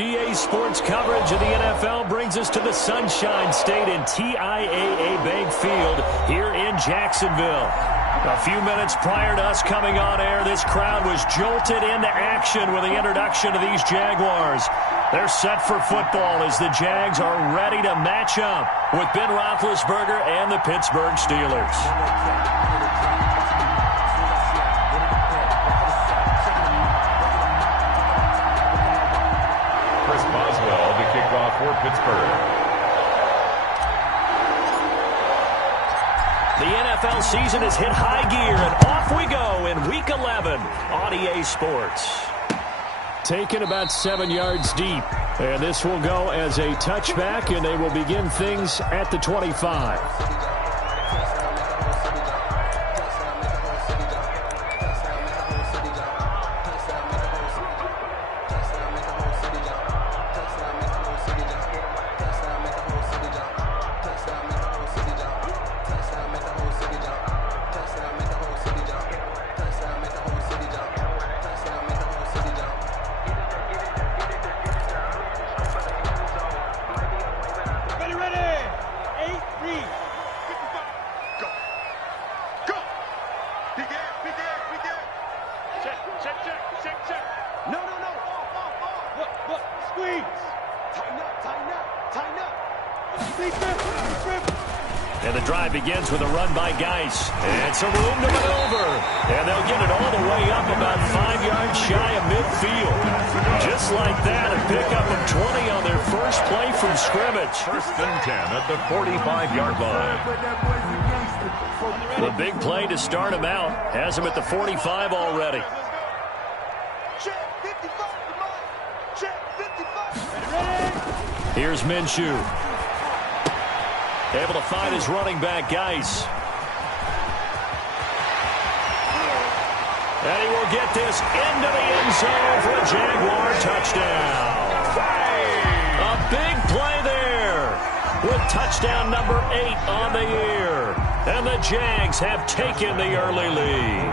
EA Sports coverage of the NFL brings us to the Sunshine State and TIAA Bank Field here in Jacksonville. A few minutes prior to us coming on air, this crowd was jolted into action with the introduction of these Jaguars. They're set for football as the Jags are ready to match up with Ben Roethlisberger and the Pittsburgh Steelers. For Pittsburgh. The NFL season has hit high gear, and off we go in Week 11 on EA Sports. Taken about 7 yards deep, and this will go as a touchback, and they will begin things at the 25. And the drive begins with a run by Geis. And some room to maneuver. And they'll get it all the way up about 5 yards shy of midfield. Just like that, a pickup of 20 on their first play from scrimmage. 1st and 10 at the 45-yard line. The big play to start him out has him at the 45 already. Here's Minshew. Able to find his running back, Geis. And he will get this into the end zone for a Jaguar touchdown. A big play there with touchdown number 8 on the year. And the Jags have taken the early lead.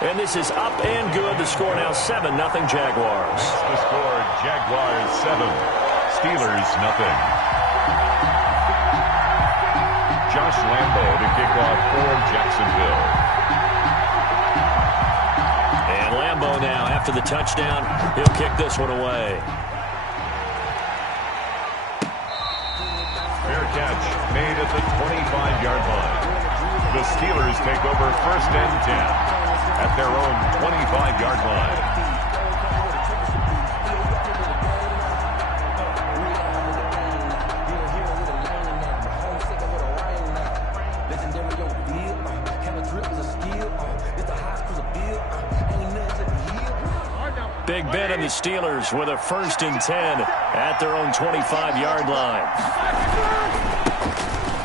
And this is up and good. The score now 7-0 Jaguars. The score, Jaguars 7, Steelers 0. Josh Lambo to kick off for Jacksonville. And Lambo now, after the touchdown, he'll kick this one away. Fair catch made at the 25-yard line. The Steelers take over 1st and 10. At their own 25-yard line. Big Ben and the Steelers with a 1st and 10 at their own 25-yard line.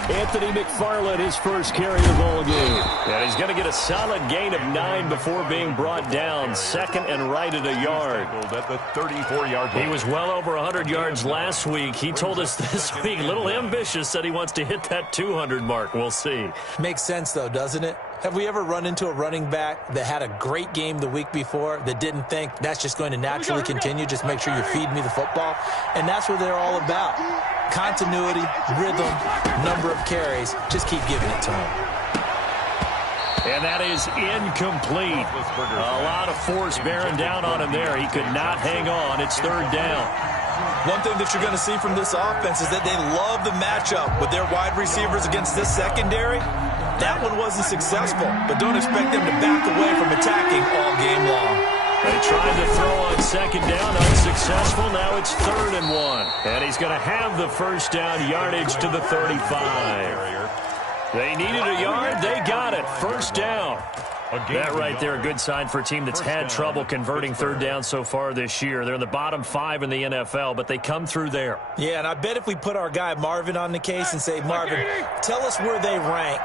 Anthony McFarland, his first carry of the ball game. And he's going to get a solid gain of 9 before being brought down. 2nd and right at a yard. At the 34-yard line. He was well over 100 yards last week. He told us this week, a little ambitious, that he wants to hit that 200 mark. We'll see. Makes sense, though, doesn't it? Have we ever run into a running back that had a great game the week before that didn't think that's just going to naturally continue? Just make sure you feed me the football. And that's what they're all about. Continuity, rhythm, number of carries. Just keep giving it to him. And that is incomplete. A lot of force bearing down on him there. He could not hang on. It's 3rd down. One thing that you're going to see from this offense is that they love the matchup with their wide receivers against this secondary. That one wasn't successful, but don't expect them to back away from attacking all game long. They tried to throw on 2nd down, unsuccessful. Now it's 3rd and 1. And he's going to have the 1st down, yardage to the 35. They needed a yard. They got it. 1st down. That right there, a good sign for a team that's had trouble converting 3rd down so far this year. They're in the bottom 5 in the NFL, but they come through there. Yeah, and I bet if we put our guy Marvin on the case and say, Marvin, tell us where they rank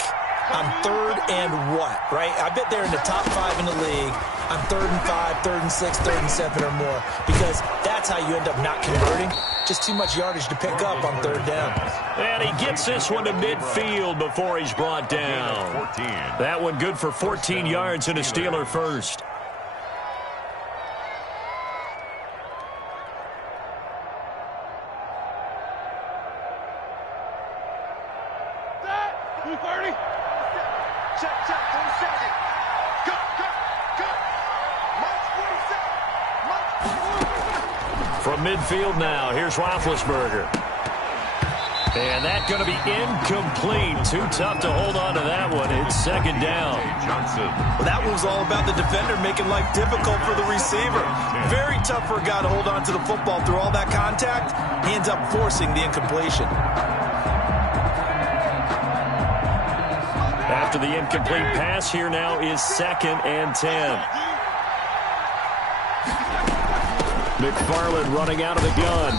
on 3rd and what, right? I bet they're in the top 5 in the league on 3rd and 5, 3rd and 6, 3rd and 7 or more, because that's how you end up not converting. Just too much yardage to pick up on 3rd down. And he gets this one to midfield before he's brought down. That one good for 14 yards and a Steeler first. From midfield now, here's Roethlisberger. And that's going to be incomplete. Too tough to hold on to that one. It's 2nd down. Well, that one was all about the defender making life difficult for the receiver. Very tough for a guy to hold on to the football through all that contact. He ends up forcing the incompletion. After the incomplete pass, here now is 2nd and 10. McFarland running out of the gun.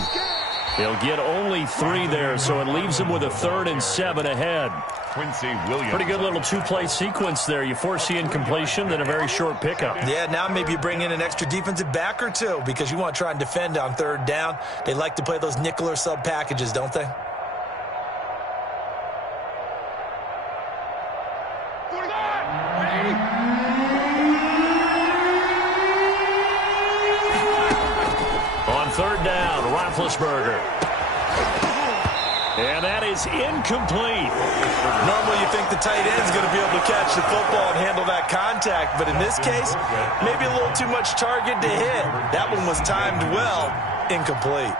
He'll get only 3 there, so it leaves him with a 3rd and 7 ahead. Quincy Williams. Pretty good little 2-play sequence there. You force the incompletion, then a very short pickup. Yeah, now maybe you bring in an extra defensive back or two because you want to try and defend on 3rd down. They like to play those nickel or sub packages, don't they? On 3rd down, Roethlisberger. And that is incomplete. Normally you think the tight end's going to be able to catch the football and handle that contact, but in this case, maybe a little too much target to hit. That one was timed well, incomplete.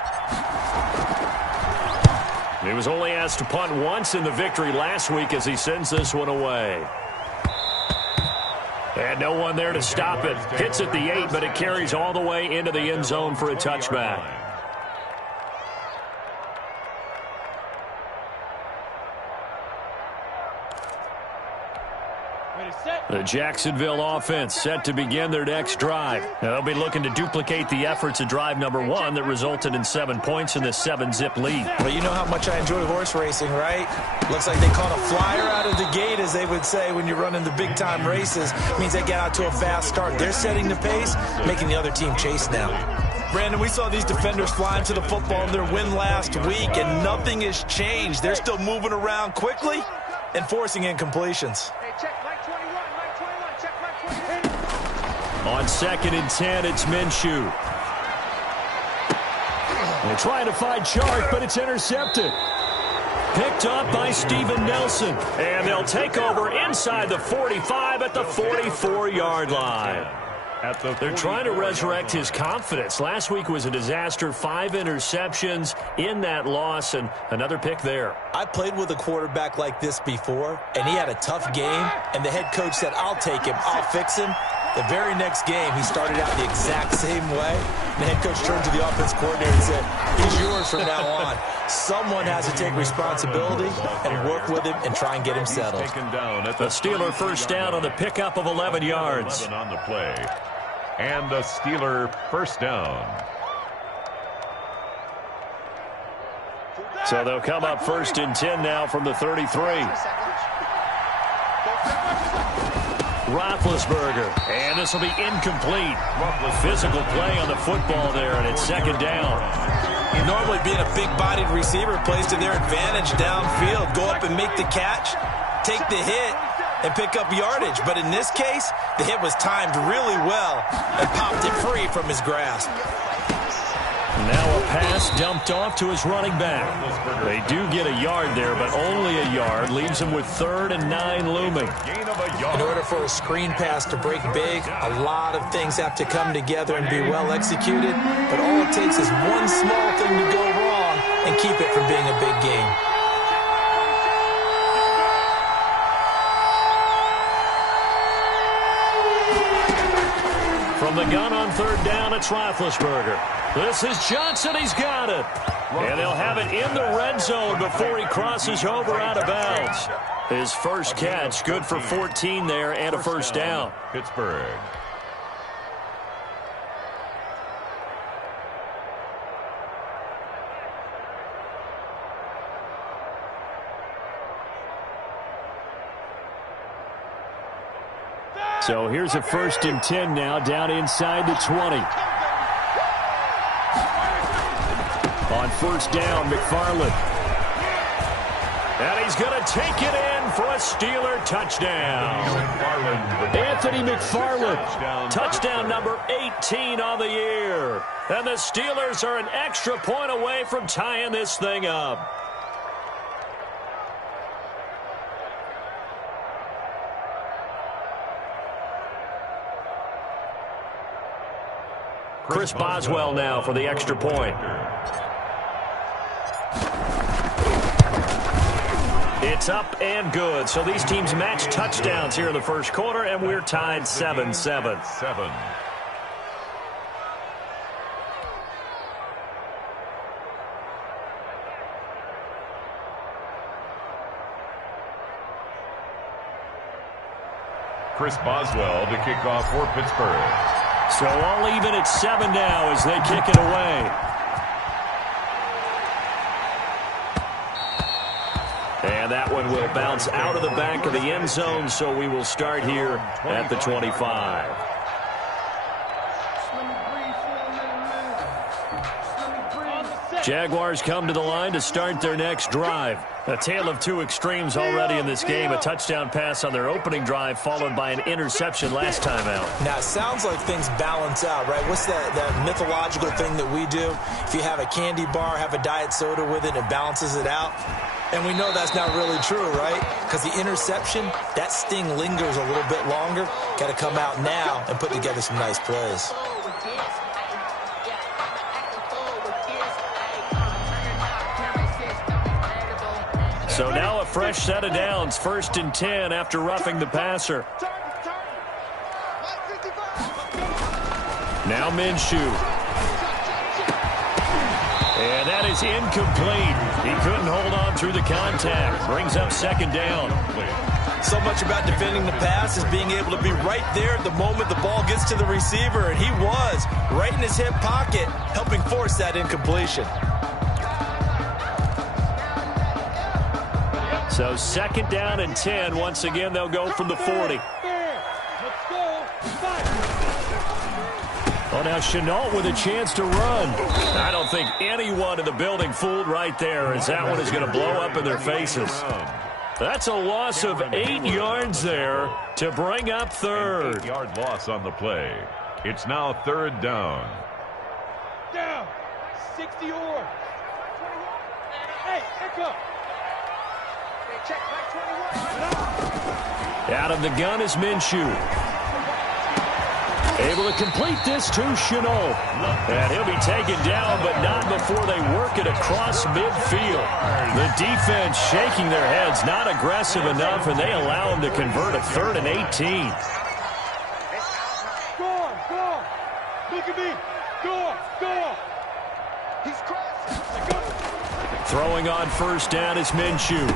He was only asked to punt once in the victory last week as he sends this one away. And no one there to stop it. Hits at the 8, but it carries all the way into the end zone for a touchback. The Jacksonville offense set to begin their next drive. Now they'll be looking to duplicate the efforts of drive number 1 that resulted in 7 points in this 7-zip lead. Well, you know how much I enjoy horse racing, right? Looks like they caught a flyer out of the gate, as they would say when you're running the big-time races. It means they get out to a fast start. They're setting the pace, making the other team chase now. Brandon, we saw these defenders flying to the football in their win last week, and nothing has changed. They're still moving around quickly and forcing incompletions. On 2nd and 10, it's Minshew. They're trying to find Chark, but it's intercepted. Picked up by Steven Nelson. And they'll take over inside the 45 at the 44-yard line. They're trying to resurrect his confidence. Last week was a disaster. 5 interceptions in that loss, and another pick there. I played with a quarterback like this before, and he had a tough game, and the head coach said, I'll take him, I'll fix him. The very next game, he started out the exact same way. The head coach turned to the offense coordinator and said, he's yours from now on. Someone has to take responsibility and work with him and try and get him settled. The Steeler first down on the pickup of 11 yards. On the play. And a Steeler first down. So they'll come up 1st and 10 now from the 33. Roethlisberger, and this will be incomplete. Physical play on the football there, and it's 2nd down. Normally being a big-bodied receiver plays to their advantage downfield. Go up and make the catch, take the hit, and pick up yardage. But in this case, the hit was timed really well and popped it free from his grasp. Now a pass dumped off to his running back. They do get a yard there, but only a yard. Leaves him with 3rd and 9 looming. In order for a screen pass to break big, a lot of things have to come together and be well executed. But all it takes is one small thing to go wrong and keep it from being a big game. From the gun on 3rd down, it's Roethlisberger. This is Johnson. He's got it. And they'll have it in the red zone before he crosses over out of bounds. His first catch, good for 14 there and a first down. Pittsburgh. So here's a 1st and 10 now, down inside the 20. On 1st down, McFarland. And he's going to take it in for a Steeler touchdown. Anthony McFarland, touchdown number 18 on the year. And the Steelers are an extra point away from tying this thing up. Chris Boswell now for the extra point. It's up and good. So these teams match touchdowns here in the first quarter, and we're tied 7-7. Chris Boswell to kick off for Pittsburgh. So all even at 7 now as they kick it away. And that one will bounce out of the back of the end zone, so we will start here at the 25. Jaguars come to the line to start their next drive. A tale of two extremes already in this game. A touchdown pass on their opening drive followed by an interception last time out. Now, it sounds like things balance out, right? What's that mythological thing that we do? If you have a candy bar, have a diet soda with it, it balances it out. And we know that's not really true, right? Because the interception, that sting lingers a little bit longer. Got to come out now and put together some nice plays. So now a fresh set of downs, 1st and 10 after roughing the passer. Now Minshew. And that is incomplete. He couldn't hold on through the contact. Brings up 2nd down. So much about defending the pass is being able to be right there at the moment the ball gets to the receiver. And he was right in his hip pocket, helping force that incompletion. So 2nd down and 10. Once again, they'll go from the 40. Oh, now Chenault with a chance to run. I don't think anyone in the building fooled right there, as that one is going to blow up in their faces. That's a loss of 8 yards there to bring up 3rd. 8-yard loss on the play. It's now 3rd down. Down. 60 or. Hey, pick up. Out of the gun is Minshew. Able to complete this to Chenault. And he'll be taken down, but not before they work it across midfield. The defense shaking their heads, not aggressive enough, and they allow him to convert a 3rd and 18. Go on, go on. Look at me. Go on, go on. He's crossing. Throwing on 1st down is Minshew.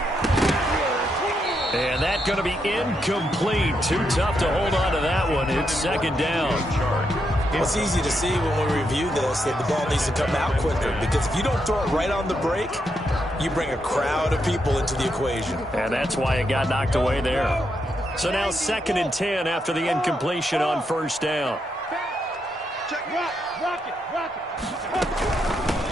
And that's going to be incomplete. Too tough to hold on to that one. It's 2nd down. It's easy to see when we review this that the ball needs to come out quicker, because if you don't throw it right on the break, you bring a crowd of people into the equation. And that's why it got knocked away there. So now 2nd and 10 after the incompletion on 1st down.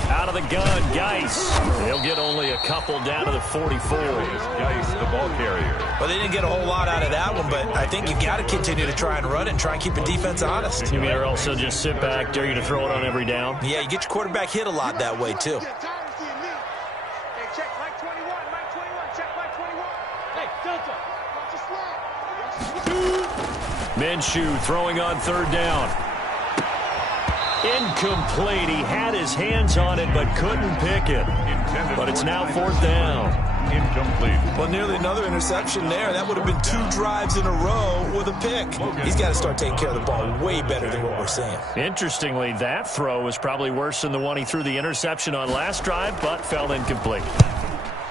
Out of the gun, Geis. He'll get only a couple down to the 44. Geis, the ball carrier. Well, they didn't get a whole lot out of that one, but I think you got to continue to try and run it and try and keep the defense honest. You mean or also just sit back, dare you to throw it on every down? Yeah, you get your quarterback hit a lot that way, too. Minshew throwing on 3rd down. Incomplete. He had his hands on it but couldn't pick it. But it's now 4th down. Incomplete. Well, nearly another interception there. That would have been 2 drives in a row with a pick. He's got to start taking care of the ball way better than what we're seeing. Interestingly, that throw was probably worse than the one he threw the interception on last drive, but fell incomplete.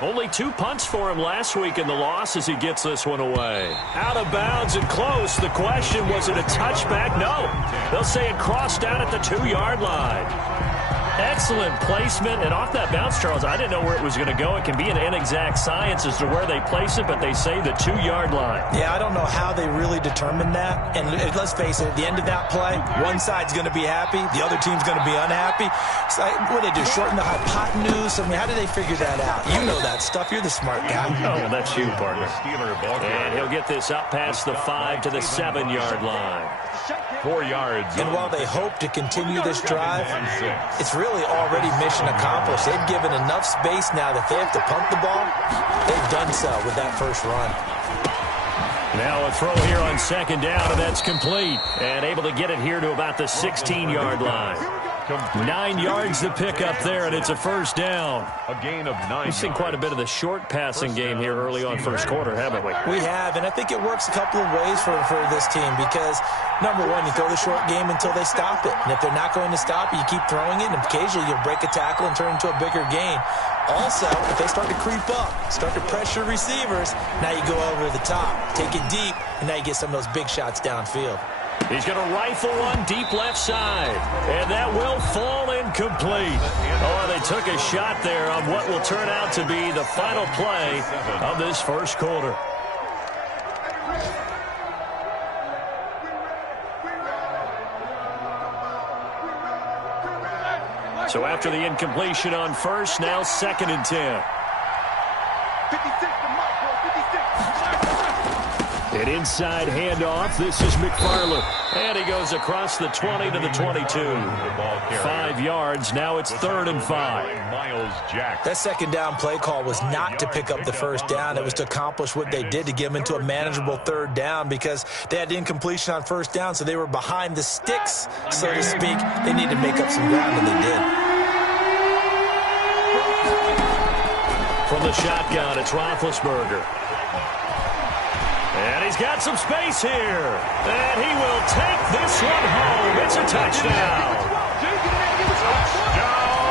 Only 2 punts for him last week in the loss as he gets this one away. Out of bounds and close. The question, was it a touchback? No. They'll say it crossed down at the 2-yard line. Excellent placement, and off that bounce, Charles, I didn't know where it was going to go. It can be an inexact science as to where they place it, but they say the 2-yard line. Yeah, I don't know how they really determined that. And let's face it, at the end of that play, one side's going to be happy, the other team's going to be unhappy. So what did they do, shorten the hypotenuse? I mean, how did they figure that out? You know that stuff. You're the smart guy. Oh, that's you, partner. And he'll get this up past the 5 to the 7-yard line. 4 yards. And while they hope to continue this drive, it's really already mission accomplished. They've given enough space now that they have to pump the ball. They've done so with that first run. Now a throw here on 2nd down, and that's complete. And able to get it here to about the 16-yard line. 9 yards to pick up there, and it's a first down. A gain of 9. We've seen quite a bit of the short passing game here early on first quarter, haven't we? We have, and I think it works a couple of ways for this team because, number one, you throw the short game until they stop it. And if they're not going to stop it, you keep throwing it, and occasionally you'll break a tackle and turn it into a bigger gain. Also, if they start to creep up, start to pressure receivers, now you go over the top, take it deep, and now you get some of those big shots downfield. He's going to rifle one deep left side, and that will fall incomplete. Oh, they took a shot there on what will turn out to be the final play of this first quarter. So after the incompletion on first, now 2nd and 10. 56 to Michael, 56. An inside handoff. This is McFarland. And he goes across the 20 to the 22. 5 yards. Now it's 3rd and 5. That 2nd down play call was not to pick up the first down. It was to accomplish what they did to get them into a manageable 3rd down because they had incompletion on 1st down, so they were behind the sticks, so to speak. They need to make up some ground, and they did. From the shotgun, it's Roethlisberger. And he's got some space here. And he will take this one home. It's a touchdown.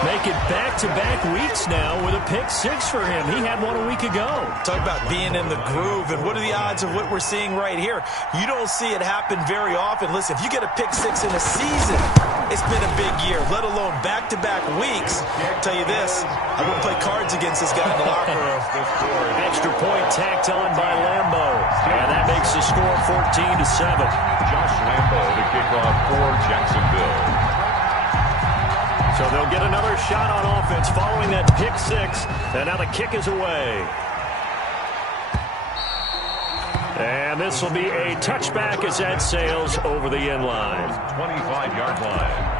Making back-to-back weeks now with a pick-6 for him. He had one a week ago. Talk about being in the groove, and what are the odds of what we're seeing right here? You don't see it happen very often. Listen, if you get a pick-6 in a season, it's been a big year, let alone back-to-back weeks. I'll tell you this, I wouldn't play cards against this guy in the locker room. Extra point tacked on by Lambo. And that makes the score 14-7. Josh Lambo to kick off for Jacksonville. So they'll get another shot on offense following that pick-6. And now the kick is away. And this will be a touchback as that sails over the end line. 25-yard line.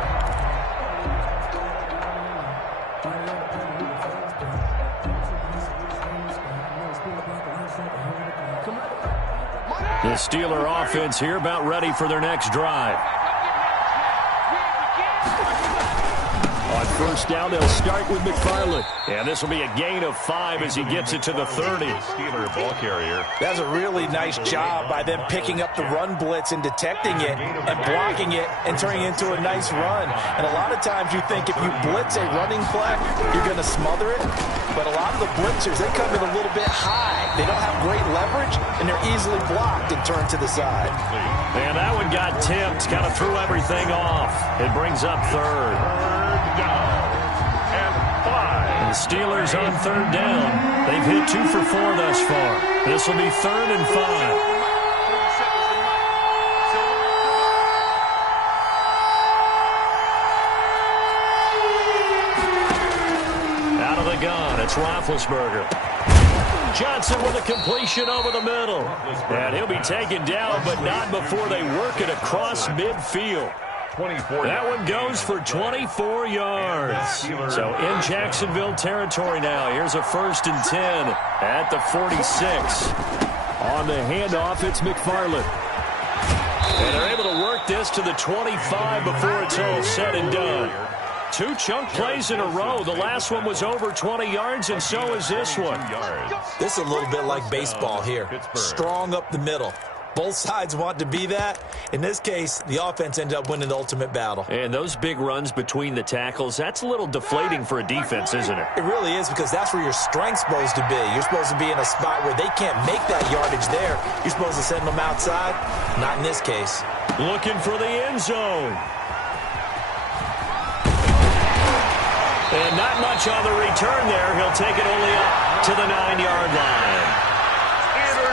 The Steeler offense here about ready for their next drive. On first down, they'll start with McFarland. And this will be a gain of 5 as he gets it to the 30. Steeler ball carrier. That's a really nice job by them picking up the run blitz and detecting it and blocking it and turning it into a nice run. And a lot of times you think if you blitz a running play, you're going to smother it. But a lot of the blitzers, they come in a little bit high. They don't have great leverage, and they're easily blocked and turned to the side. And that one got tipped, kind of threw everything off. It brings up 3rd. The Steelers on 3rd down. They've hit 2 for 4 thus far. This will be 3rd and 5. Out of the gun, it's Roethlisberger. Johnson with a completion over the middle. And he'll be taken down, but not before they work it across midfield. That one goes for 24 yards. So in Jacksonville territory now. Here's a 1st and 10 at the 46. On the handoff, it's McFarland. And they're able to work this to the 25 before it's all said and done. 2 chunk plays in a row. The last one was over 20 yards, and so is this one. This is a little bit like baseball here. Strong up the middle. Both sides want to be that. In this case, the offense ended up winning the ultimate battle. And those big runs between the tackles, that's a little deflating for a defense, isn't it? It really is, because that's where your strength's supposed to be. You're supposed to be in a spot where they can't make that yardage there. You're supposed to send them outside. Not in this case. Looking for the end zone. And not much on the return there. He'll take it only up to the 9-yard line.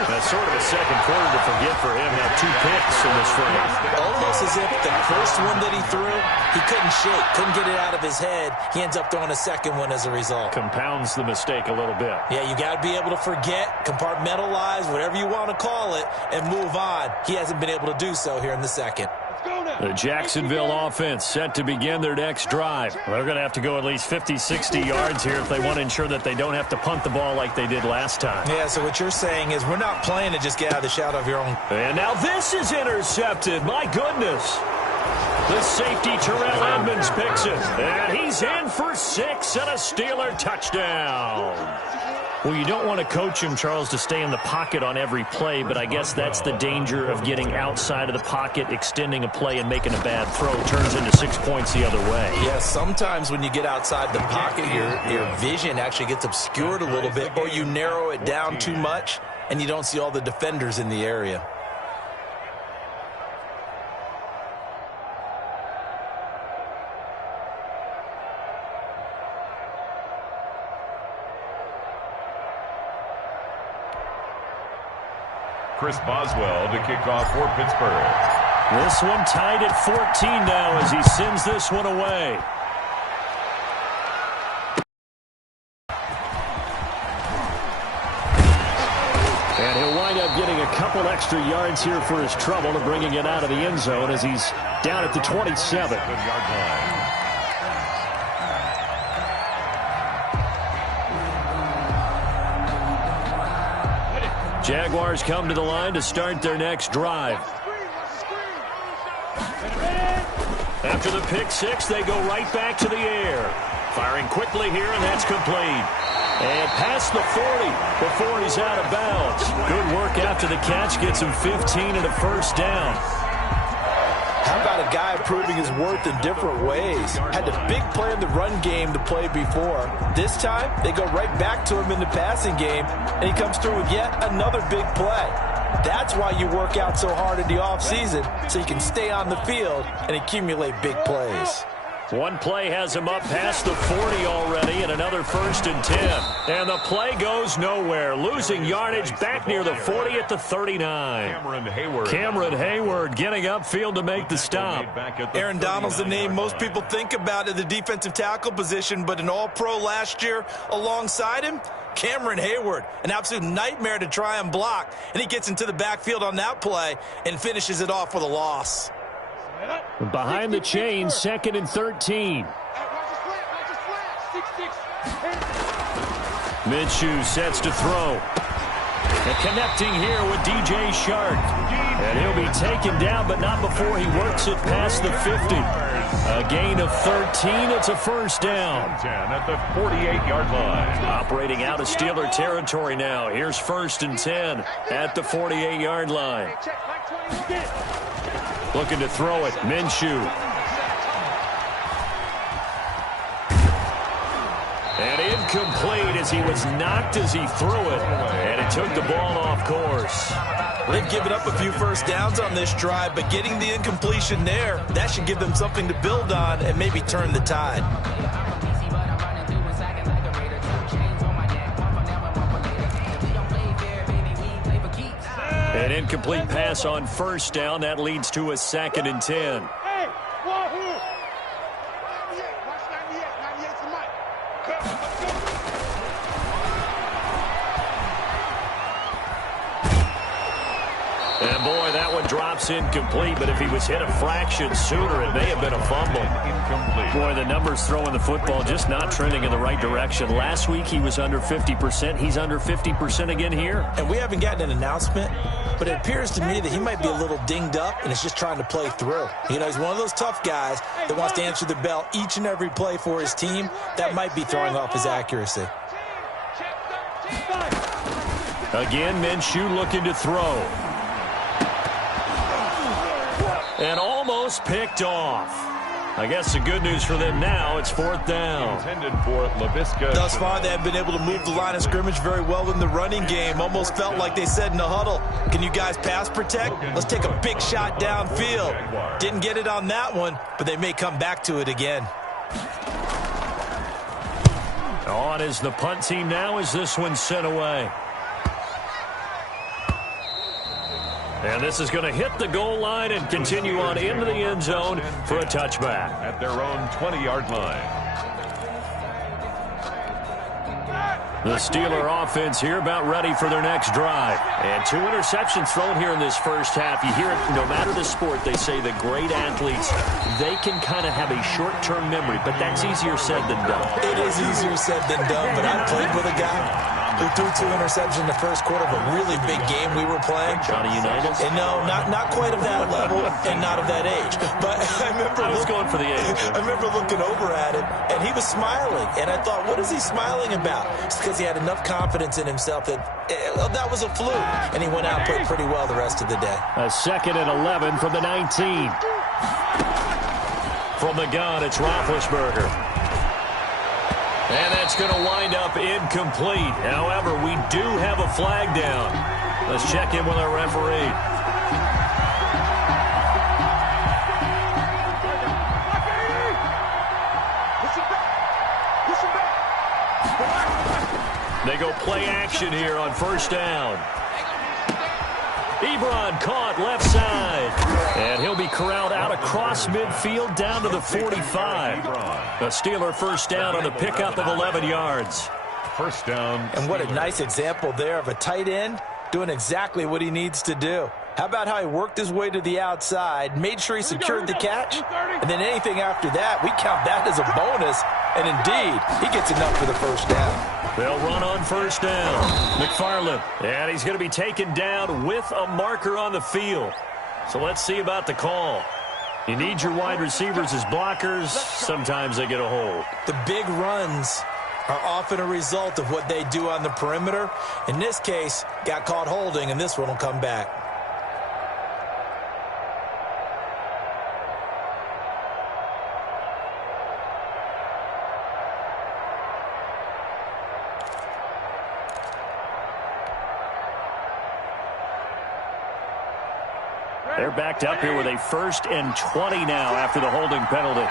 That's sort of a second quarter to forget for him. Had 2 picks in this frame. Almost as if the first one that he threw, he couldn't shake, couldn't get it out of his head. He ends up throwing a second one as a result. Compounds the mistake a little bit. Yeah, you got to be able to forget, compartmentalize, whatever you want to call it, and move on. He hasn't been able to do so here in the second. The Jacksonville offense set to begin their next drive. They're going to have to go at least 50, 60 yards here if they want to ensure that they don't have to punt the ball like they did last time. Yeah, so what you're saying is we're not playing to just get out of the shadow of your own. And now this is intercepted. My goodness. The safety, Terrell Edmonds, picks it. And he's in for 6 and a Steeler touchdown. Well, you don't want to coach him, Charles, to stay in the pocket on every play, but I guess that's the danger of getting outside of the pocket, extending a play, and making a bad throw. Turns into 6 points the other way. Yeah, sometimes when you get outside the pocket, your vision actually gets obscured a little bit, or you narrow it down too much, and you don't see all the defenders in the area. Chris Boswell to kick off for Pittsburgh. This one tied at 14 now as he sends this one away. And he'll wind up getting a couple extra yards here for his trouble to bringing it out of the end zone as he's down at the 27. Jaguars come to the line to start their next drive. After the pick 6, they go right back to the air. Firing quickly here, and that's complete. And past the 40 before he's out of bounds. Good work after the catch. Gets him 15 and a first down. How about a guy proving his worth in different ways? Had a big play in the run game to play before. This time, they go right back to him in the passing game, and he comes through with yet another big play. That's why you work out so hard in the offseason, so you can stay on the field and accumulate big plays. One play has him up past the 40 already, and another 1st and 10. And the play goes nowhere. Losing yardage back near the 40 at the 39. Cameron Hayward getting upfield to make the stop. Aaron Donald's the name most people think about at the defensive tackle position, but an all-pro last year alongside him, Cameron Hayward, an absolute nightmare to try and block. And he gets into the backfield on that play and finishes it off with a loss. Behind the chain, 2nd and 13. Minshew sets to throw. And connecting here with DJ Shark. And he'll be taken down, but not before he works it past the 50. A gain of 13. It's a first down. 10 at the 48-yard line. Operating out of Steeler territory now. Here's 1st and 10 at the 48-yard line. Looking to throw it. Minshew. And incomplete as he was knocked as he threw it. And it took the ball off course. They've given up a few first downs on this drive, but getting the incompletion there, that should give them something to build on and maybe turn the tide. An incomplete pass on 1st down. That leads to a 2nd and 10. And boy, that one drops incomplete, but if he was hit a fraction sooner, it may have been a fumble. Boy, the numbers throwing the football just not trending in the right direction. Last week he was under 50%. He's under 50% again here. And we haven't gotten an announcement, but it appears to me that he might be a little dinged up and is just trying to play through. You know, he's one of those tough guys that wants to answer the bell each and every play for his team. That might be throwing off his accuracy. Again, Minshew looking to throw. And almost picked off. I guess the good news for them now, it's 4th down. Intended for Laviska. Thus far, they have been able to move the line of scrimmage very well in the running game. Almost felt like they said in the huddle, can you guys pass protect? Let's take a big shot downfield. Didn't get it on that one, but they may come back to it again. On is the punt team now as this one's sent away. And this is going to hit the goal line and continue on into the end zone for a touchback. At their own 20-yard line. The Steeler offense here about ready for their next drive. And 2 interceptions thrown here in this first half. You hear it, no matter the sport, they say the great athletes, they can kind of have a short-term memory, but that's easier said than done. It is easier said than done, but I played with a guy who threw 2 interceptions in the first quarter of a really big game we were playing. Johnny Unitas? And no, not quite of that level and not of that age. But I was going for the age. I remember looking over at him, and he was smiling. And I thought, what is he smiling about? It's because he had enough confidence in himself that that was a fluke. And he went out and played pretty well the rest of the day. A 2nd and 11 from the 19. From the gun, it's Roethlisberger. And that's going to wind up incomplete. However, we do have a flag down. Let's check in with our referee. They go play action here on first down. Ebron caught left side. And he'll be corralled out across midfield down to the 45. The Steeler first down on a pickup of 11 yards. First down. And what a nice example there of a tight end doing exactly what he needs to do. How about how he worked his way to the outside, made sure he secured the catch, and then anything after that, we count that as a bonus. And indeed, he gets enough for the first down. They'll run on first down. McFarland. And he's going to be taken down with a marker on the field. So let's see about the call. You need your wide receivers as blockers. Sometimes they get a hold. The big runs are often a result of what they do on the perimeter. In this case, got caught holding, and this one will come back. They're backed up here with a 1st and 20 now after the holding penalty.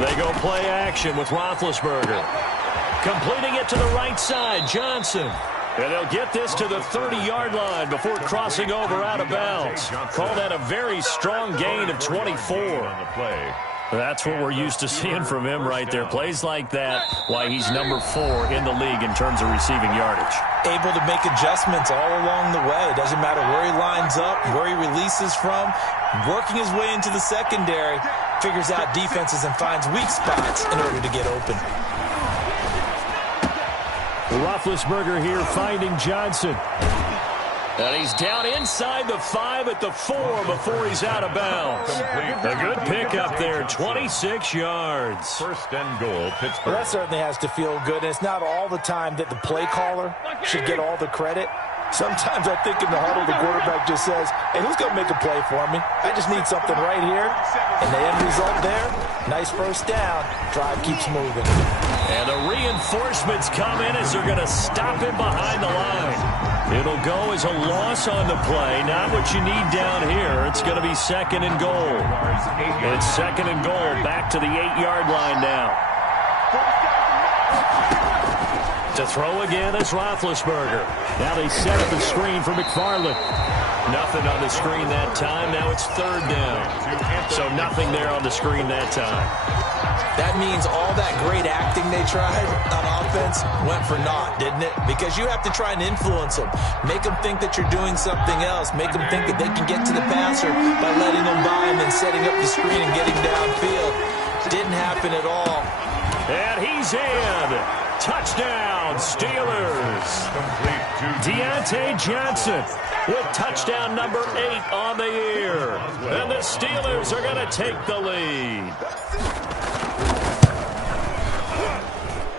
They go play action with Roethlisberger. Completing it to the right side, Johnson. And they'll get this to the 30-yard line before crossing over out of bounds. Call that a very strong gain of 24. On the play. That's what we're used to seeing from him right there. Plays like that, why he's number 4 in the league in terms of receiving yardage. Able to make adjustments all along the way. Doesn't matter where he lines up, where he releases from. Working his way into the secondary, figures out defenses and finds weak spots in order to get open. Roethlisberger here finding Johnson. And he's down inside the 5 at the 4 before he's out of bounds. A good pickup there, 26 yards. First and goal, Pittsburgh. Well, that certainly has to feel good. And it's not all the time that the play caller should get all the credit. Sometimes I think in the huddle, the quarterback just says, hey, who's going to make a play for me? I just need something right here. And the end result there, nice first down. Drive keeps moving. And the reinforcements come in as they're going to stop him behind the line. It'll go as a loss on the play. Not what you need down here. It's going to be 2nd and goal. It's 2nd and goal. Back to the 8-yard line now. To throw again is Roethlisberger. Now they set up the screen for McFarland. Nothing on the screen that time. Now it's 3rd down. So nothing there on the screen that time. That means all that great acting they tried on offense went for naught, didn't it? Because you have to try and influence them. Make them think that you're doing something else. Make them think that they can get to the passer by letting them by and then setting up the screen and getting downfield. Didn't happen at all. And he's in. Touchdown, Steelers. Deontay Johnson with touchdown number 8 on the year. And the Steelers are going to take the lead.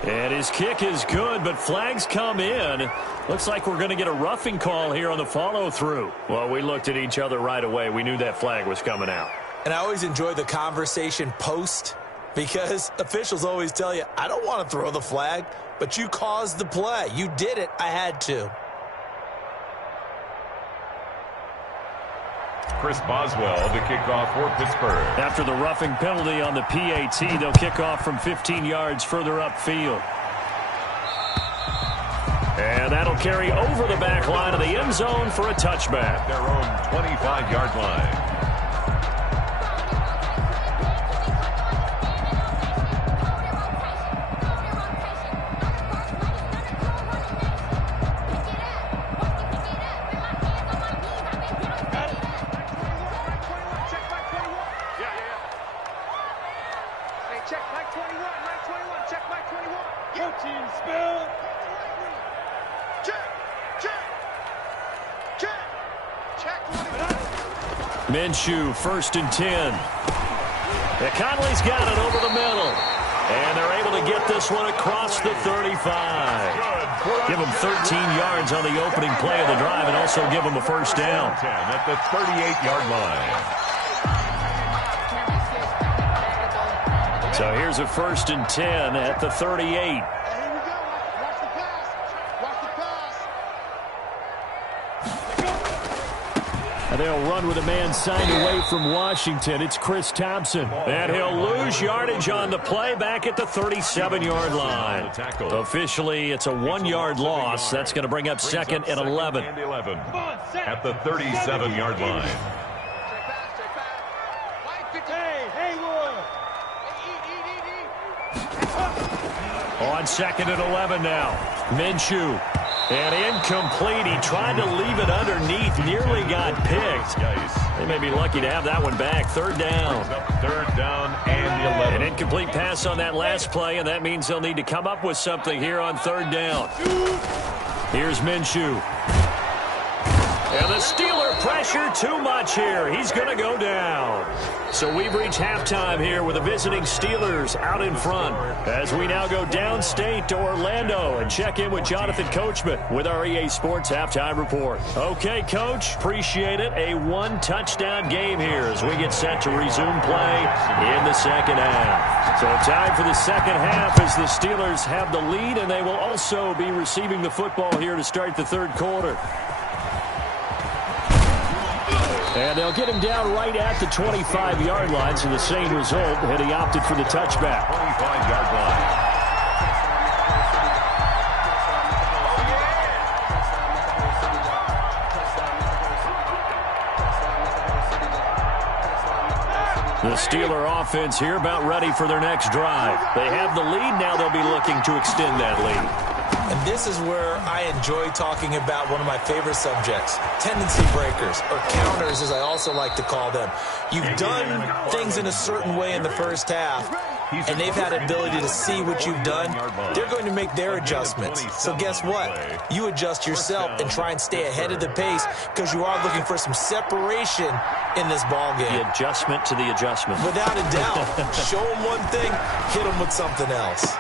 And his kick is good, but flags come in. Looks like we're going to get a roughing call here on the follow-through. Well, we looked at each other right away. We knew that flag was coming out. And I always enjoy the conversation post, because officials always tell you, I don't want to throw the flag, but you caused the play. You did it. I had to. Chris Boswell to kick off for Pittsburgh. After the roughing penalty on the PAT, they'll kick off from 15 yards further upfield. And that'll carry over the back line of the end zone for a touchback. Their own 25-yard line. Minshew, 1st and 10. Conley's got it over the middle. And they're able to get this one across the 35. Give them 13 yards on the opening play of the drive and also give them a first down. At the 38-yard line. So here's a 1st and 10 at the 38. They'll run with a man signed away from Washington. It's Chris Thompson. And he'll lose yardage on the play back at the 37-yard line. Officially, it's a 1-yard loss. That's going to bring up 2nd and 11. At the 37-yard line. On 2nd and 11 now. Minshew. And incomplete. He tried to leave it underneath. Nearly got picked. They may be lucky to have that one back. 3rd down. 3rd down and 11. An incomplete pass on that last play, and that means they'll need to come up with something here on 3rd down. Here's Minshew. And the Steeler pressure too much here. He's going to go down. So we've reached halftime here with the visiting Steelers out in front as we now go downstate to Orlando and check in with Jonathan Coachman with our EA Sports Halftime Report. Okay, Coach, appreciate it. A 1-touchdown game here as we get set to resume play in the second half. So time for the second half as the Steelers have the lead, and they will also be receiving the football here to start the 3rd quarter. And they'll get him down right at the 25-yard line, so the same result, and he opted for the touchback. 25-yard line. The Steeler offense here about ready for their next drive. They have the lead. Now they'll be looking to extend that lead. And this is where I enjoy talking about one of my favorite subjects, tendency breakers, or counters as I also like to call them. You've done things in a certain way in the first half, and they've had ability to see what you've done. They're going to make their adjustments. So guess what? You adjust yourself and try and stay ahead of the pace because you are looking for some separation in this ball game. The adjustment to the adjustment. Without a doubt. Show them one thing, hit them with something else.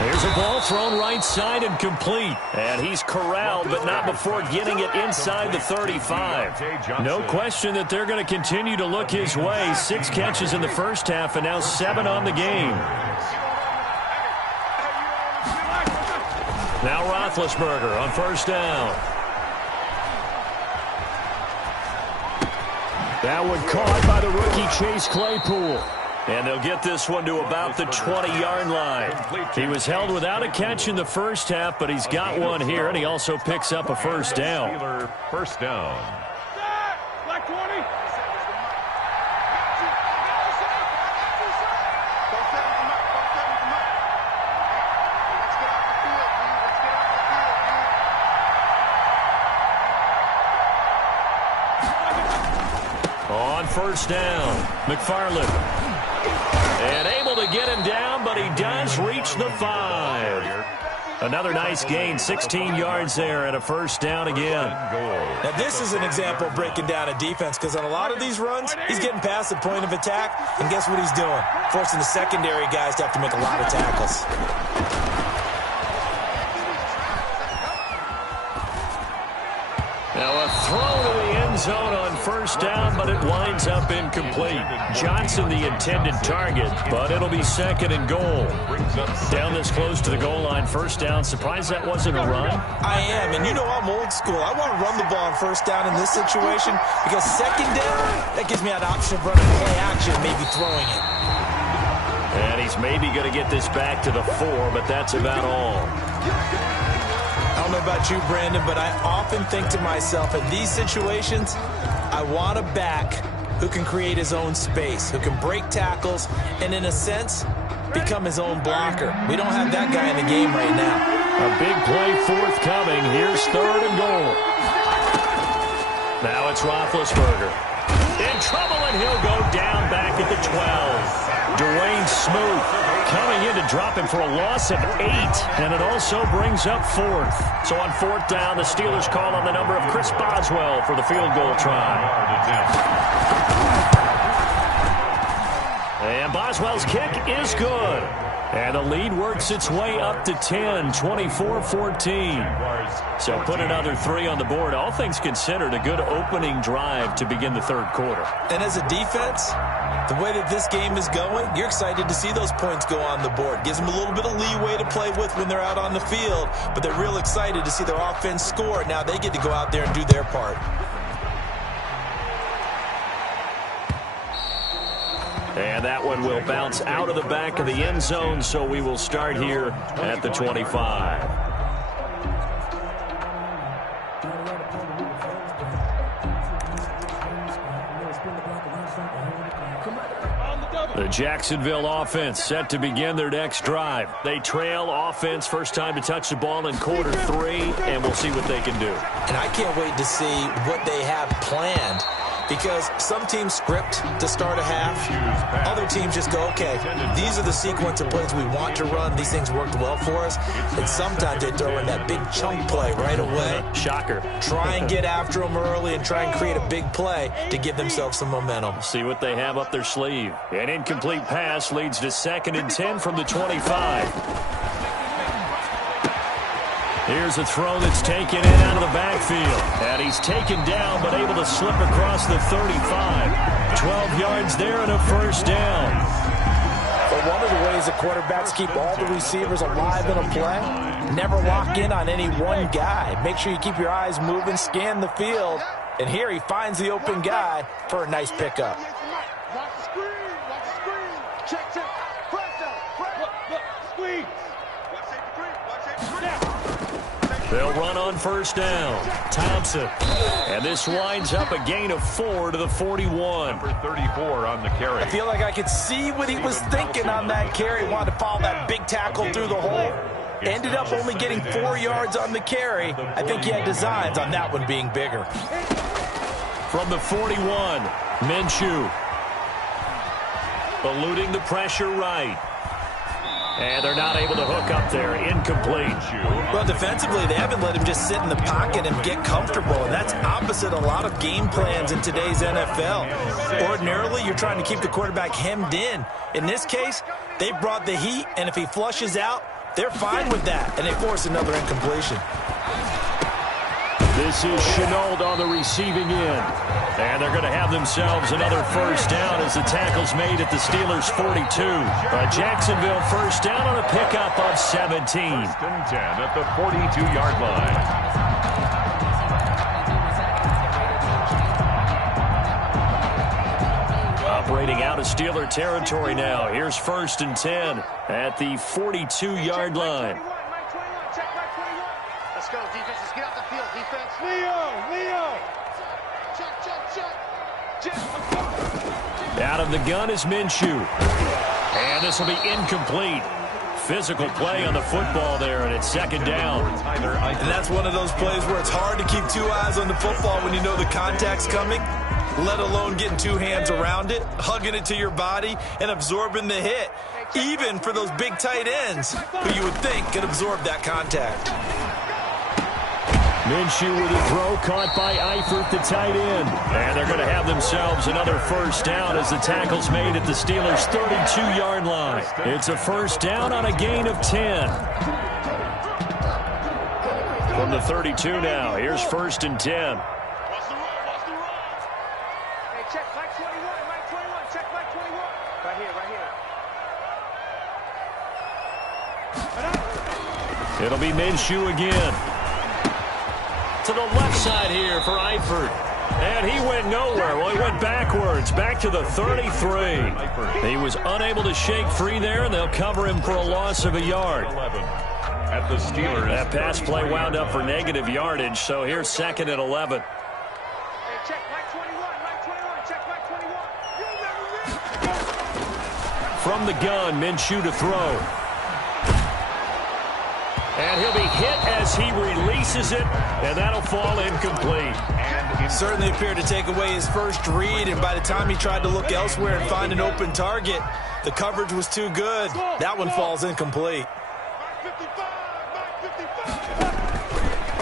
There's a ball thrown right side and complete. And he's corralled, but not before getting it inside the 35. No question that they're going to continue to look his way. 6 catches in the first half and now 7 on the game. Now Roethlisberger on 1st down. That one caught by the rookie Chase Claypool. And they'll get this one to about the 20-yard line. He was held without a catch in the first half, but he's got one here, and he also picks up a first down. First down. Like 20. On 1st down, McFarland. And able to get him down, but he does reach the 5. Another nice gain, 16 yards there and a first down again. Now this is an example of breaking down a defense because on a lot of these runs, he's getting past the point of attack, and guess what he's doing? Forcing the secondary guys to have to make a lot of tackles. Now a throw to the end zone on first down, but it winds up incomplete. Johnson the intended target, but it'll be second and goal. Down this close to the goal line, first down. Surprised that wasn't a run? I am, and you know I'm old school. I want to run the ball on first down in this situation because second down, that gives me an option of running play action, maybe throwing it. And he's maybe going to get this back to the 4, but that's about all. I don't know about you, Brandon, but I often think to myself, in these situations, I want a back who can create his own space, who can break tackles, and in a sense, become his own blocker. We don't have that guy in the game right now. A big play forthcoming. Here's third and goal. Now it's Roethlisberger. In trouble, and he'll go down back at the 12. Dwayne Smoot coming in to drop him for a loss of 8, and it also brings up 4th. So on fourth down, the Steelers call on the number of Chris Boswell for the field goal try. And Boswell's kick is good. And the lead works its way up to 10, 24-14. So put another 3 on the board. All things considered, a good opening drive to begin the third quarter. And as a defense, the way that this game is going, you're excited to see those points go on the board. Gives them a little bit of leeway to play with when they're out on the field, but they're real excited to see their offense score. Now they get to go out there and do their part. And that one will bounce out of the back of the end zone, so we will start here at the 25. The Jacksonville offense set to begin their next drive. They trail offense, first time to touch the ball in quarter 3, and we'll see what they can do. And I can't wait to see what they have planned, because some teams script to start a half. Other teams just go, okay, these are the sequence of plays we want to run. These things worked well for us. And sometimes they throw in that big chunk play right away. Shocker. Try and get after them early and try and create a big play to give themselves some momentum. See what they have up their sleeve. An incomplete pass leads to 2nd and 10 from the 25. Here's a throw that's taken in out of the backfield. And he's taken down, but able to slip across the 35. 12 yards there and a first down. Well, one of the ways the quarterbacks keep all the receivers alive in a play, never lock in on any one guy. Make sure you keep your eyes moving, scan the field. And here he finds the open guy for a nice pickup. Watch the screen. Watch the screen. Check. Press up. Squeeze. Watch safety screen. They'll run on first down. Thompson. And this winds up a gain of 4 to the 41. Number 34 on the carry. I feel like I could see what he was thinking on that carry. Wanted to follow that big tackle through the hole. Ended up only getting 4 yards on the carry. I think he had designs on that one being bigger. From the 41, Minshew. Eluding the pressure right. And they're not able to hook up there. Incomplete. Well, defensively, they haven't let him just sit in the pocket and get comfortable, and that's opposite a lot of game plans in today's NFL. Ordinarily, you're trying to keep the quarterback hemmed in. In this case, they brought the heat, and if he flushes out, they're fine with that, and they force another incompletion. This is Chenault on the receiving end. And they're going to have themselves another first down as the tackle's made at the Steelers' 42. A Jacksonville first down on a pickup of 17. 1st and 10 at the 42-yard line. Operating out of Steeler territory now. Here's 1st and 10 at the 42-yard line. Let's go, defense. Let's get off the field, defense. Leo. Check. Out of the gun is Minshew. And this will be incomplete. Physical play on the football there, and it's 2nd down. And that's one of those plays where it's hard to keep 2 eyes on the football when you know the contact's coming, let alone getting 2 hands around it, hugging it to your body, and absorbing the hit, even for those big tight ends who you would think could absorb that contact. Minshew with a throw caught by Eifert, the tight end. And they're going to have themselves another first down as the tackle's made at the Steelers' 32-yard line. It's a first down on a gain of 10. From the 32 now, here's 1st and 10. It'll be Minshew again. To the left side here for Eifert. And he went nowhere. Well, he went backwards, back to the 33. He was unable to shake free there, and they'll cover him for a loss of a yard. At the Steelers. That pass play wound up for negative yardage, so here's 2nd and 11. Hey, check Mike 21, Mike 21, check Mike 21. From the gun, Minshew to throw. And he'll be hit as he releases it, and that'll fall incomplete. Certainly appeared to take away his first read, and by the time he tried to look elsewhere and find an open target, the coverage was too good. That one falls incomplete.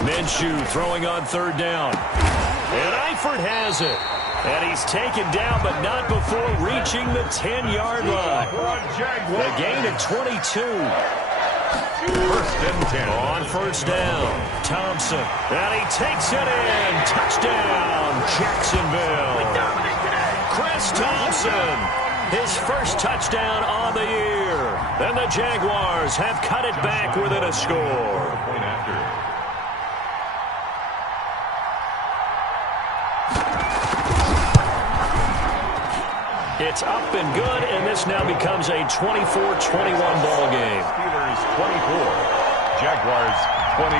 Minshew throwing on 3rd down. And Eifert has it. And he's taken down, but not before reaching the 10-yard line. The gain of 22. 1st and 10. On 1st down, Thompson. And he takes it in. Touchdown, Jacksonville. Chris Thompson, his first touchdown on the year. And the Jaguars have cut it back within a score. Point after. It's up and good, and this now becomes a 24-21 ball game. Steelers 24, Jaguars 21.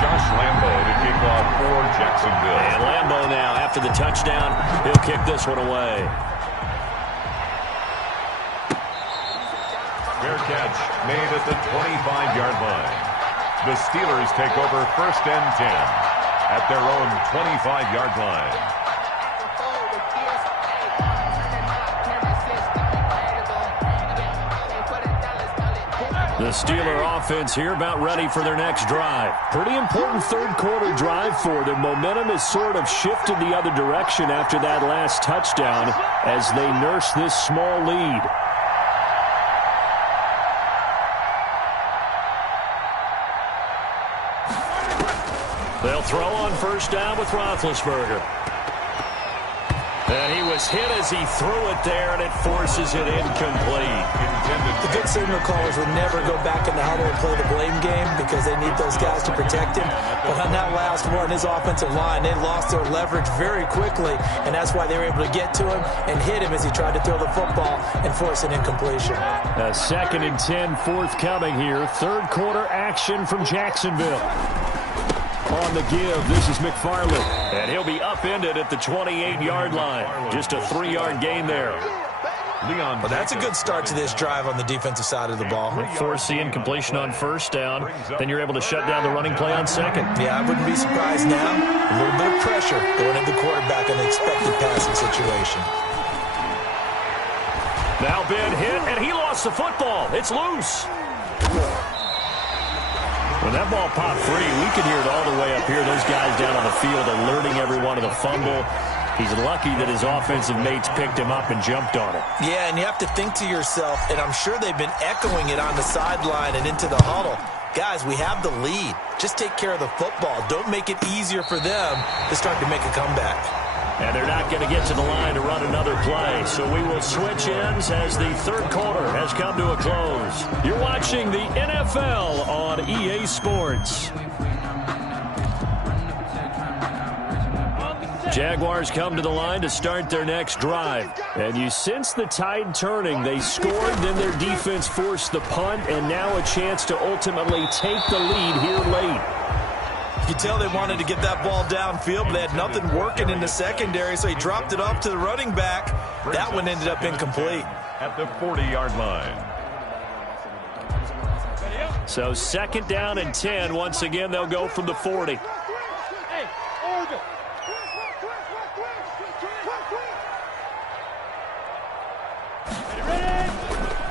Josh Lambo to kick off for Jacksonville. And Lambo now, after the touchdown, he'll kick this one away. Fair catch made at the 25-yard line. The Steelers take over 1st and 10 at their own 25-yard line. The Steeler offense here about ready for their next drive. Pretty important 3rd quarter drive for them. Momentum has sort of shifted the other direction after that last touchdown as they nurse this small lead. They'll throw on 1st down with Roethlisberger. And he was hit as he threw it there, and it forces it incomplete. The good signal callers would never go back in the huddle and play the blame game because they need those guys to protect him. But on that last one, his offensive line, they lost their leverage very quickly, and that's why they were able to get to him and hit him as he tried to throw the football and force an incompletion. A 2nd and 10 forthcoming here. 3rd quarter action from Jacksonville. On the give, this is McFarland. And he'll be upended at the 28-yard line. Just a 3-yard gain there. Leon. Well, that's a good start to this drive on the defensive side of the ball. Force the incompletion on 1st down. Then you're able to shut down the running play on 2nd. Yeah, I wouldn't be surprised now. A little bit of pressure going at the quarterback in an expected passing situation. Now Ben hit, and he lost the football. It's loose. When that ball popped free, we could hear it all the way up here. Those guys down on the field alerting everyone of the fumble. He's lucky that his offensive mates picked him up and jumped on it. Yeah, and you have to think to yourself, and I'm sure they've been echoing it on the sideline and into the huddle. Guys, we have the lead. Just take care of the football. Don't make it easier for them to start to make a comeback. And they're not going to get to the line to run another play. So we will switch ends as the 3rd quarter has come to a close. You're watching the NFL on EA Sports. Jaguars come to the line to start their next drive. And you sense the tide turning. They scored, then their defense forced the punt, and now a chance to ultimately take the lead here late. You tell they wanted to get that ball downfield, but they had nothing working in the secondary, so he dropped it off to the running back. That one ended up incomplete. At the 40-yard line. So 2nd down and 10. Once again, they'll go from the 40.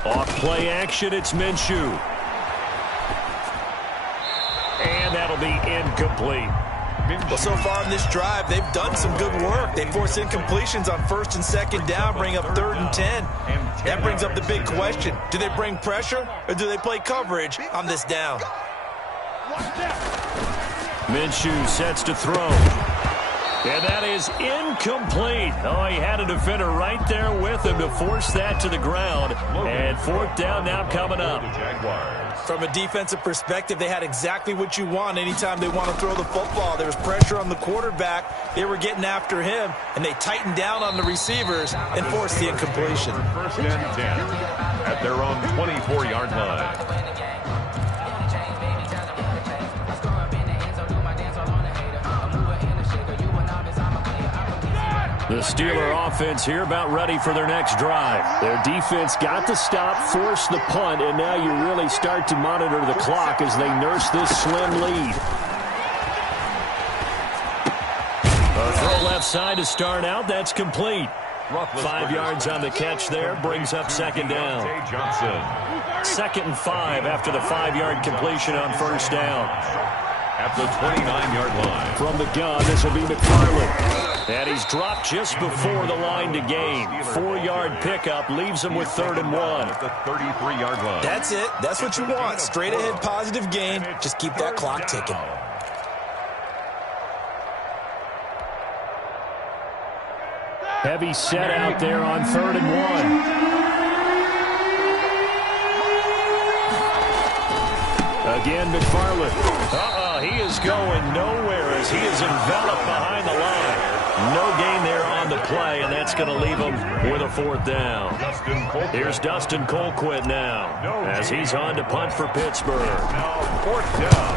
Off play action, it's Minshew. And that'll be incomplete. Well, so far in this drive, they've done some good work. They force incompletions on 1st and 2nd down, bring up 3rd and 10. That brings up the big question. Do they bring pressure or do they play coverage on this down? Minshew sets to throw. And that is incomplete. Oh, he had a defender right there with him to force that to the ground. And fourth down now coming up. From a defensive perspective, they had exactly what you want anytime they want to throw the football. There was pressure on the quarterback. They were getting after him, and they tightened down on the receivers and forced the incompletion. First and 10 at their own 24-yard line. The Steeler offense here about ready for their next drive. Their defense got the stop, forced the punt, and now you really start to monitor the clock as they nurse this slim lead. A throw left side to start out. That's complete. 5 yards on the catch there. Brings up second down. 2nd and 5 after the 5-yard completion on first down. At the 29-yard line. From the gun, this will be McFarland. And he's dropped just before the line to gain. 4-yard pickup leaves him with 3rd and 1. At the 33-yard line. That's it. That's what you want. Straight ahead positive gain. Just keep that clock ticking. Heavy set out there on 3rd and 1. Again, McFarland. He is going nowhere as he is enveloped behind the line. No gain there on the play, and that's going to leave him with a 4th down. Here's Dustin Colquitt now as he's on to punt for Pittsburgh. Now 4th down.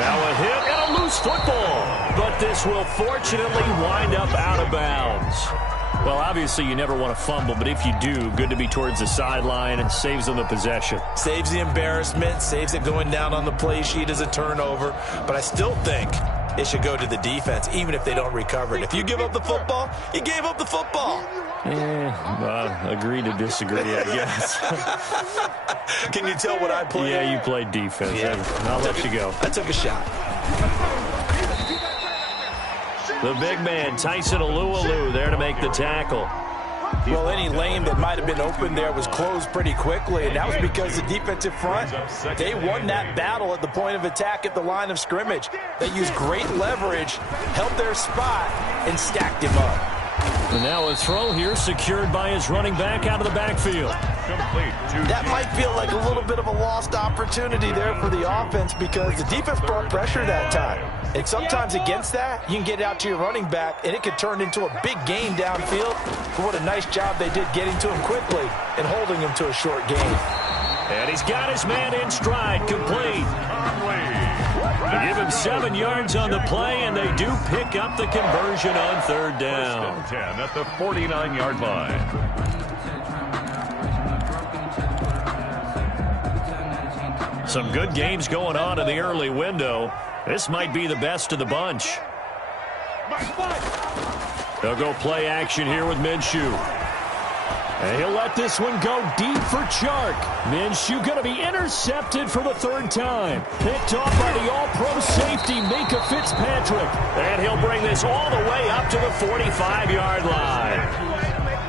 Now a hit and a loose football, but this will fortunately wind up out of bounds. Well, obviously, you never want to fumble, but if you do, good to be towards the sideline and saves them the possession. Saves the embarrassment, saves it going down on the play sheet as a turnover. But I still think it should go to the defense, even if they don't recover it. If you give up the football, you gave up the football. Agree to disagree, I guess. Can you tell what I played? Yeah, you played defense. Yeah. I'll let you go. I took a shot. The big man, Tyson Alualu, there to make the tackle. Well, any lane that might have been open there was closed pretty quickly, and that was because the defensive front, they won that battle at the point of attack at the line of scrimmage. They used great leverage, held their spot, and stacked him up. And now a throw here secured by his running back out of the backfield. That might feel like a little bit of a lost opportunity there for the offense because the defense brought pressure that time. And sometimes against that, you can get out to your running back, and it could turn into a big gain downfield. But what a nice job they did getting to him quickly and holding him to a short gain. And he's got his man in stride, complete. They give him 7 yards on the play, and they do pick up the conversion on 3rd down. 10 at the 49-yard line. Some good games going on in the early window. This might be the best of the bunch. They'll go play action here with Minshew. And he'll let this one go deep for Chark. Minshew going to be intercepted for the 3rd time. Picked off by the all-pro safety, Minka Fitzpatrick. And he'll bring this all the way up to the 45-yard line.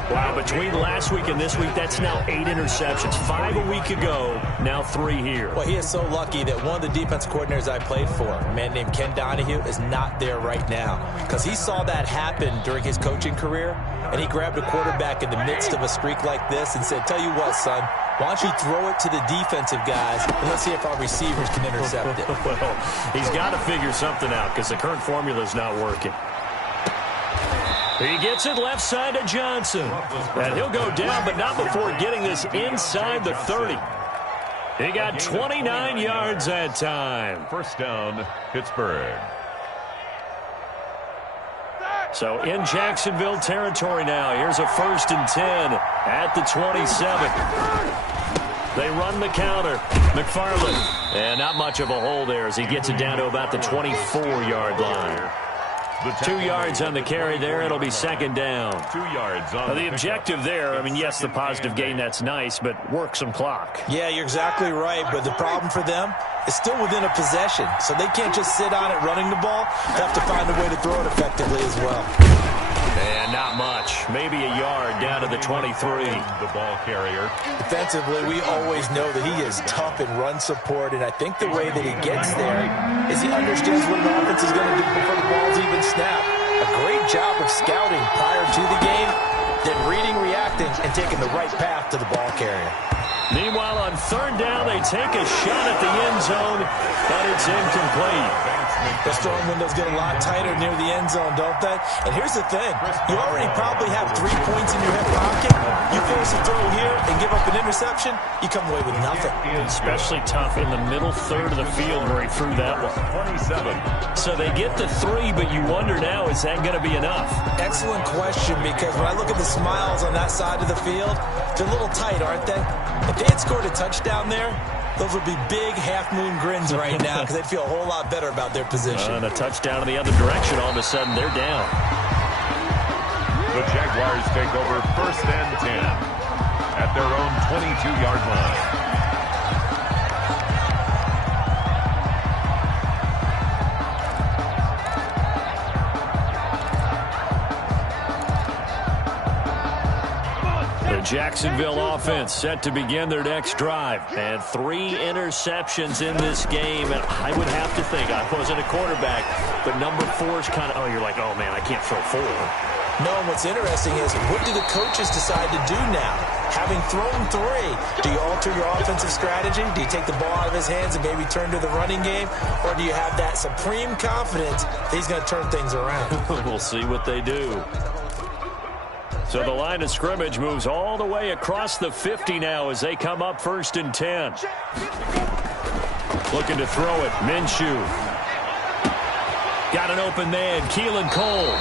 Wow, between last week and this week, that's now 8 interceptions. 5 a week ago, now 3 here. Well, he is so lucky that one of the defense coordinators I played for, a man named Ken Donahue, is not there right now. Because he saw that happen during his coaching career, and he grabbed a quarterback in the midst of a streak like this and said, tell you what, son, why don't you throw it to the defensive guys, and let's see if our receivers can intercept it. Well, he's got to figure something out because the current formula is not working. He gets it left side to Johnson. And he'll go down, but not before getting this inside the 30. He got 29 yards that time. First down, Pittsburgh. So in Jacksonville territory now. Here's a 1st and 10 at the 27. They run the counter. McFarland. And not much of a hole there as he gets it down to about the 24-yard line. 2 yards on the carry there. It'll be 2nd down. 2 yards on the objective there, I mean, yes, the positive gain, that's nice, but work some clock. Yeah, you're exactly right, but the problem for them is still within a possession, so they can't just sit on it running the ball. They have to find a way to throw it effectively as well. And not much. Maybe a yard down to the 23. The ball carrier. Defensively, we always know that he is tough in run support, and I think the way that he gets there is he understands what an offense is going to do before the ball's even snapped. A great job of scouting prior to the game, then reading, reacting, and taking the right path to the ball carrier. Meanwhile, on third down, they take a shot at the end zone, but it's incomplete. The throwing windows get a lot tighter near the end zone, don't they? And here's the thing. You already probably have 3 points in your hip pocket. You force a throw here and give up an interception, you come away with nothing. Especially tough in the middle third of the field where he threw that one. 27. So they get the 3, but you wonder now, is that going to be enough? Excellent question, because when I look at the smiles on that side of the field, they're a little tight, aren't they? If they had scored a touchdown there, those would be big half-moon grins right now because they'd feel a whole lot better about their position. And a touchdown in the other direction, all of a sudden they're down. The Jaguars take over first and 10 at their own 22-yard line. Jacksonville offense set to begin their next drive. And 3 interceptions in this game. And I would have to think, I wasn't a quarterback, but number 4 is kind of, oh, you're like, oh, man, I can't throw 4. No, and what's interesting is, what do the coaches decide to do now? Having thrown 3, do you alter your offensive strategy? Do you take the ball out of his hands and maybe turn to the running game? Or do you have that supreme confidence that he's going to turn things around? We'll see what they do. So the line of scrimmage moves all the way across the 50 now as they come up first and 10. Looking to throw it. Minshew. Got an open man. Keelan Cole.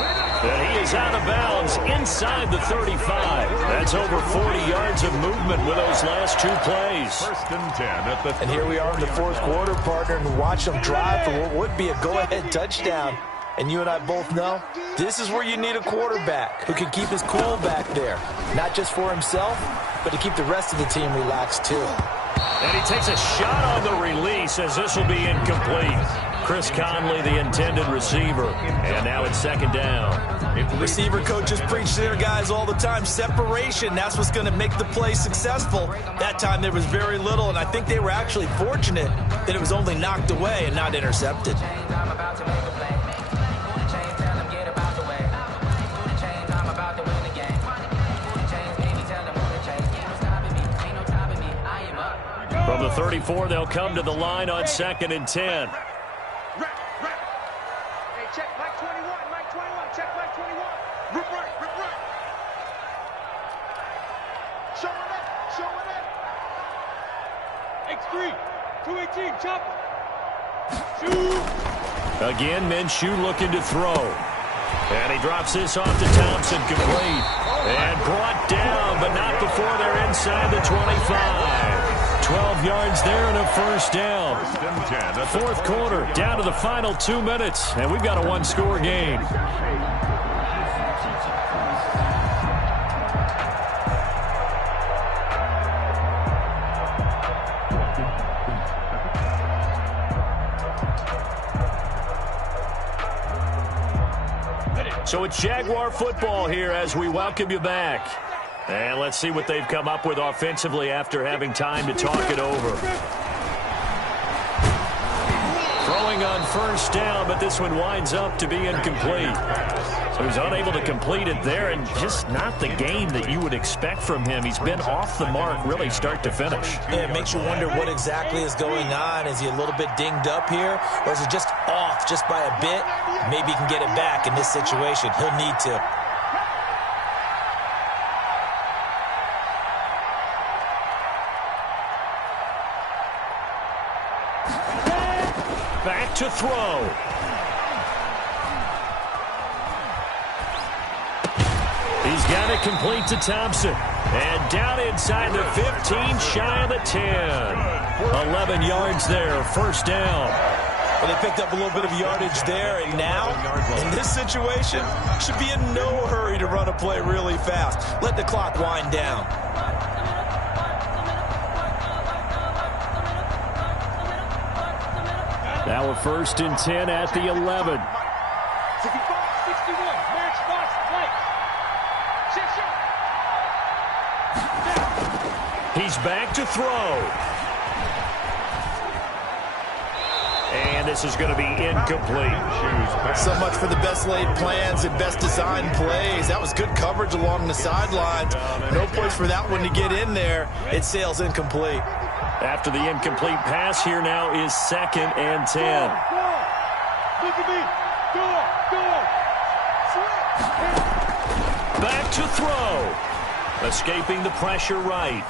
And he is out of bounds inside the 35. That's over 40 yards of movement with those last 2 plays. First and 10 at the 30. And here we are in the 4th quarter, partner, and watch them drive for what would be a go-ahead touchdown. And you and I both know this is where you need a quarterback who can keep his cool back there. Not just for himself, but to keep the rest of the team relaxed too. And he takes a shot on the release as this will be incomplete. Chris Conley, the intended receiver. And now it's second down. Receiver coaches preach to their guys all the time. Separation, that's what's going to make the play successful. That time there was very little, and I think they were actually fortunate that it was only knocked away and not intercepted. From the 34, they'll come to the line on second and 10. Hey, check Mike 21, Mike 21, check Mike 21. Rip right, rip right. Show it up, show it up. X3, 218, chopper. Shoot. Again, Minshew looking to throw. And he drops this off to Thompson, complete. And brought down, but not before they're inside the 25. 12 yards there and a first down. First and 10. 4th quarter, down to the final 2 minutes, and we've got a 1-score game. So it's Jaguar football here as we welcome you back. And let's see what they've come up with offensively after having time to talk it over. Throwing on first down, but this one winds up to be incomplete. So he's unable to complete it there, and just not the game that you would expect from him. He's been off the mark really start to finish. Yeah, it makes you wonder what exactly is going on. Is he a little bit dinged up here, or is it just off just by a bit? Maybe he can get it back in this situation. He'll need to. Back to throw. He's got it complete to Thompson. And down inside the 15, shy of the 10. 11 yards there, first down. Well, they picked up a little bit of yardage there, and now, in this situation, should be in no hurry to run a play really fast. Let the clock wind down. Now a first and 10 at the 11. 65, 61, match spots, flight. He's back to throw. And this is going to be incomplete. So much for the best laid plans and best designed plays. That was good coverage along the sidelines. No place for that one to get in there. It sails incomplete. After the incomplete pass, here now is 2nd and 10. Back to throw. Escaping the pressure right.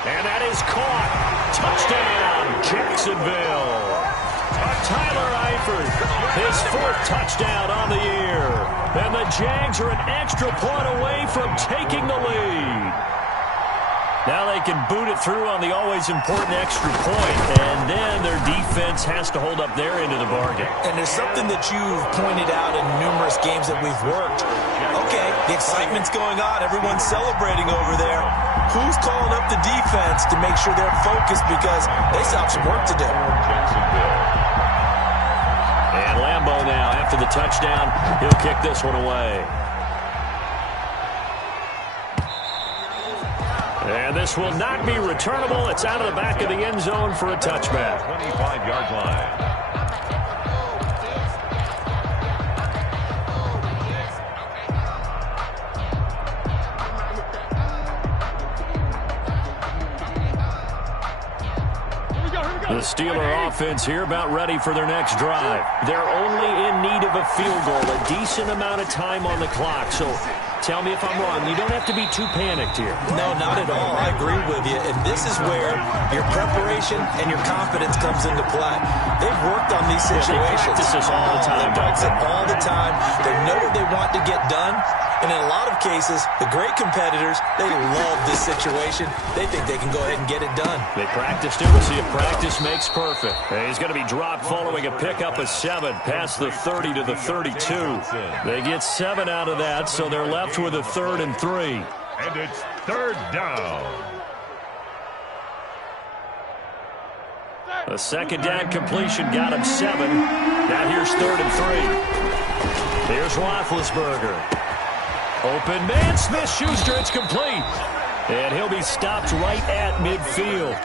And that is caught. Touchdown, Jacksonville. Tyler Eifert, his 4th touchdown on the year. And the Jags are an extra point away from taking the lead. Now they can boot it through on the always important extra point, and then their defense has to hold up their end of the bargain. And there's something that you've pointed out in numerous games that we've worked. Okay, the excitement's going on. Everyone's celebrating over there. Who's calling up the defense to make sure they're focused because they still have some work to do? And Lambeau now, after the touchdown, he'll kick this one away. And this will not be returnable. It's out of the back of the end zone for a touchback. 25-yard line. The Steeler offense here about ready for their next drive. They're only in need of a field goal, a decent amount of time on the clock. So tell me if I'm wrong. You don't have to be too panicked here. No, not at all. I agree with you. And this is where your preparation and your confidence comes into play. They've worked on these situations. They practice this all the time. They practice it all the time. They know what they want to get done. And in a lot of cases, the great competitors, they love this situation. They think they can go ahead and get it done. They practiced it. We'll see if practice makes perfect. And he's going to be dropped following a pickup of 7 past the 30 to the 32. They get 7 out of that, so they're left with a 3rd and 3. And it's 3rd down. A 2nd down completion got him 7. Now here's 3rd and 3. Here's Roethlisberger. Open man, Smith-Schuster, it's complete. And he'll be stopped right at midfield.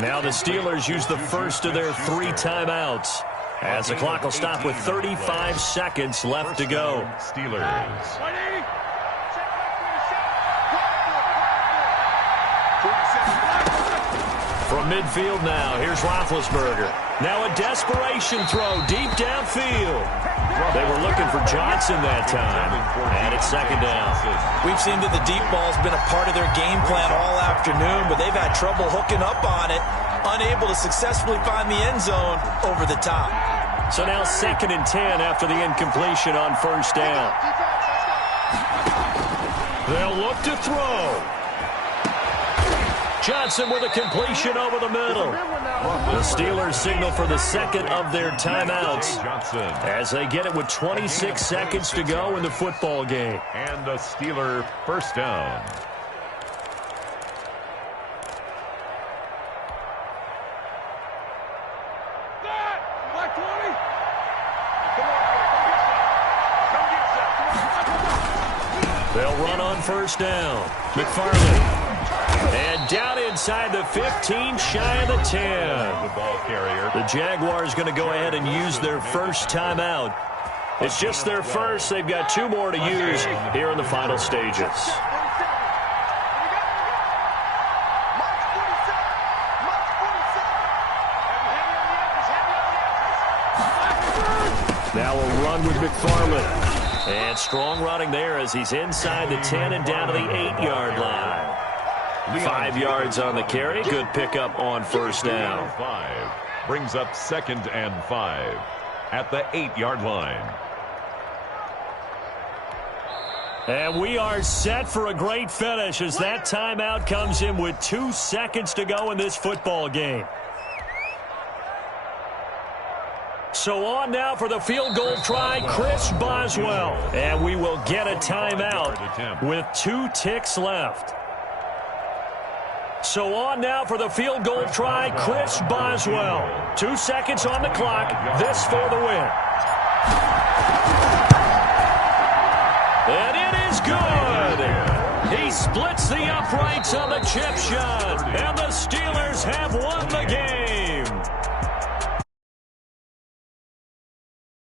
Now the Steelers use the first of their 3 timeouts, as the clock will stop with 35 seconds left to go. Steelers. From midfield now, here's Roethlisberger. Now a desperation throw deep downfield. They were looking for Johnson that time, and it's 2nd down. We've seen that the deep ball's been a part of their game plan all afternoon, but they've had trouble hooking up on it, unable to successfully find the end zone over the top. So now 2nd and 10 after the incompletion on 1st down. They'll look to throw. Johnson with a completion over the middle. The Steelers signal for the 2nd of their timeouts as they get it with 26 seconds to go in the football game. And the Steeler 1st down. They'll run on 1st down. McFarland. And down inside the 15, shy of the 10. The ball carrier. The Jaguars going to go ahead and use their first timeout. It's just their first. They've got 2 more to use here in the final stages. Now a run with McFarland. And strong running there as he's inside the 10 and down to the 8-yard line. 5 yards on the carry. Good pickup on 1st down. 5 brings up 2nd and 5 at the 8-yard line. And we are set for a great finish as that timeout comes in with 2 seconds to go in this football game. So on now for the field goal try, Chris Boswell. And we will get a timeout with 2 ticks left. So on now for the field goal try, Chris Boswell. 2 seconds on the clock. This for the win. And it is good. He splits the uprights on the chip shot, and the Steelers have won the game.